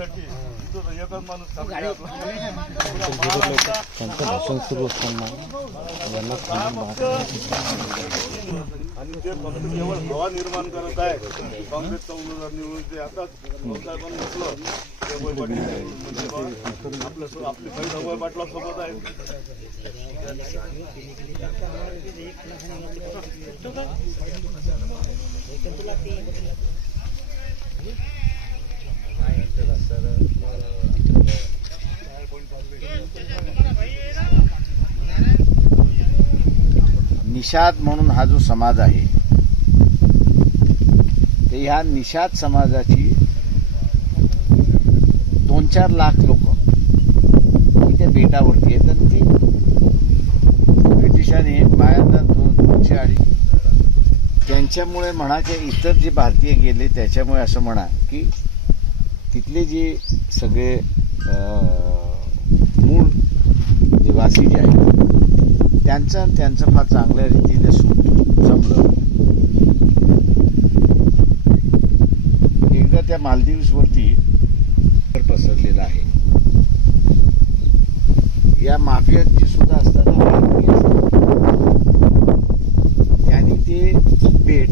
साठी तो तर एकच माणूस त्यांचं भाषण सुरू असताना यांना आणि ते फक्त केवळ हवा निर्माण करत आहे. काँग्रेसचा उमेदवार निवडून ते आता साहेबांनी म्हटलं आपलं आपली सैद अभय पाटला सोबत आहे. निषाद म्हणून हा जो समाज आहे ते ह्या निषाद समाजाची दोन चार लाख लोक इथे बेटावरती आहेत. आणि ती ब्रिटिशांनी मायांना दोन दोनशे अडीच त्यांच्यामुळे म्हणा की इतर जे भारतीय गेले त्याच्यामुळे असं म्हणा की तिथले जे सगळे मूळ निवासी जे आहेत त्यांचं त्यांचं फार चांगल्या रीतीने सूट जमलं एकदा त्या मालदीव्सवरती पसरलेला आहे या माफियाची सुद्धा असताना असतात. त्यांनी ते बेट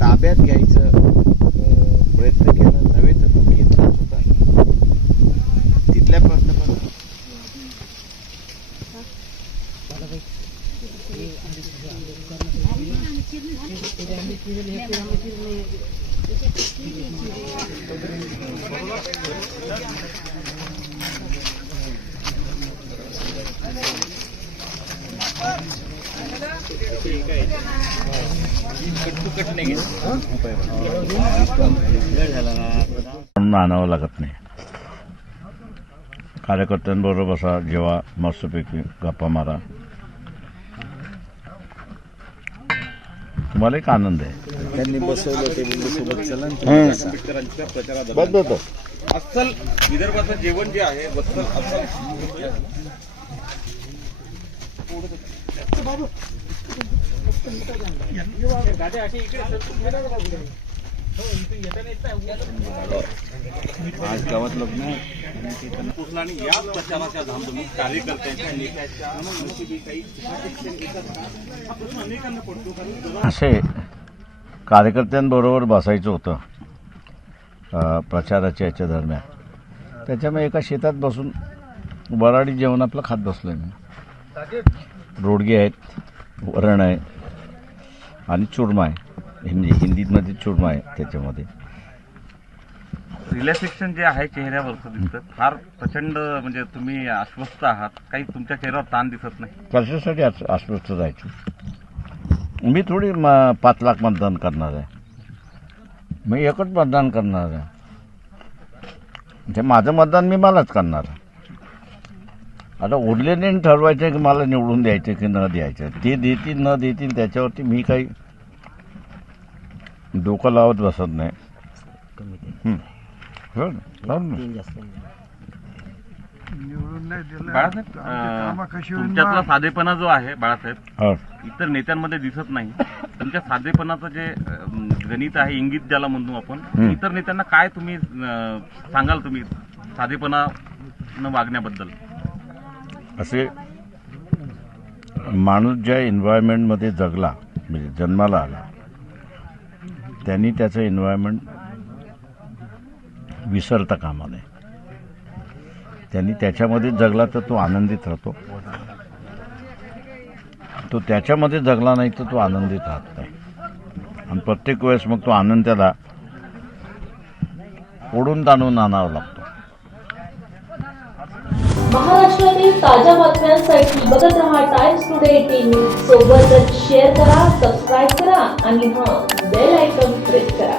ताब्यात घ्यायचं अं, प्रयत्न केला नव्हे तर तो घेतलाच होता तिथल्या पंतप्रधान म्हणून आणावं लागत नाही. कार्यकर्त्यांबरोबर बसा जेव्हा मस्तपैकी गप्पा मारा. तुम्हाला एक आनंद आहे. त्यांनी बसवलं ते मुली सोबत चला आणि तुम्ही बसा. आंबेडकरांच्या प्रचारात बस बस बस. अस्सल विदर्भाचं जेवण जे आहे अस्सल आज गावात लग्न आहे. आणि प्रचाराच्या कार्यकर्त्यांच्या नेत्याच्या असे कार्यकर्त्यांबरोबर बसायचं होतं प्रचाराच्या याच्या दरम्यान. त्याच्यामुळे एका शेतात बसून वराडी जेवण आपलं खात बसलोय मी. रोडगे आहेत वरण आहे आणि चुरमा आहे. हिंदी हिंदीमध्ये चुरमा आहे त्याच्यामध्ये. रिलॅक्सेशन जे आहे चेहऱ्यावरचं दिसतं. फार प्रचंड म्हणजे तुम्ही अस्वस्थ आहात. काही तुमच्या चेहऱ्यावर ताण दिसत नाही. कशासाठी अस्वस्थ जायचं? मी थोडी म पाच लाख मतदान करणार आहे. मी एकच मतदान करणार आहे. ते माझं मतदान मी मलाच करणार आता उरलेले ठरवायचं की मला निवडून द्यायचं की न द्यायचं. ते देतील न देतील त्याच्यावरती मी काही डोकं लावत बसत नाही. हं. हो ना, लावून ना. बाळासाहेब अं, तुमच्यातला साधेपणा जो आहे बाळासाहेब हो. इतर नेत्यांमध्ये दिसत नाही तुमच्या साधेपणाचं जे अं, गणित आहे इंगित ज्याला म्हणतो आपण हं. इतर नेत्यांना काय तुम्ही अं, सांगाल तुम्ही साधेपणा न वागण्याबद्दल असे माणूस ज्या एन्व्हायरमेंटमध्ये जगला म्हणजे जन्माला आला त्यांनी त्याचं एन्व्हायरमेंट विसरता कामा नये त्यांनी त्याच्यामध्ये जगला तर तो आनंदित राहतो. तो त्याच्यामध्ये जगला नाही तर तो आनंदित राहत नाही. आणि प्रत्येक वेळेस मग तो आनंद त्याला ओढून ताणून आणावा लागतो. महाराष्ट्रातील ताज्या बातम्यांसाठी बघत रहा टाइम्स टुडे टीव्ही सोबतच शेअर करा सबस्क्राईब करा आणि हा बेल आयकॉन प्रेस करा.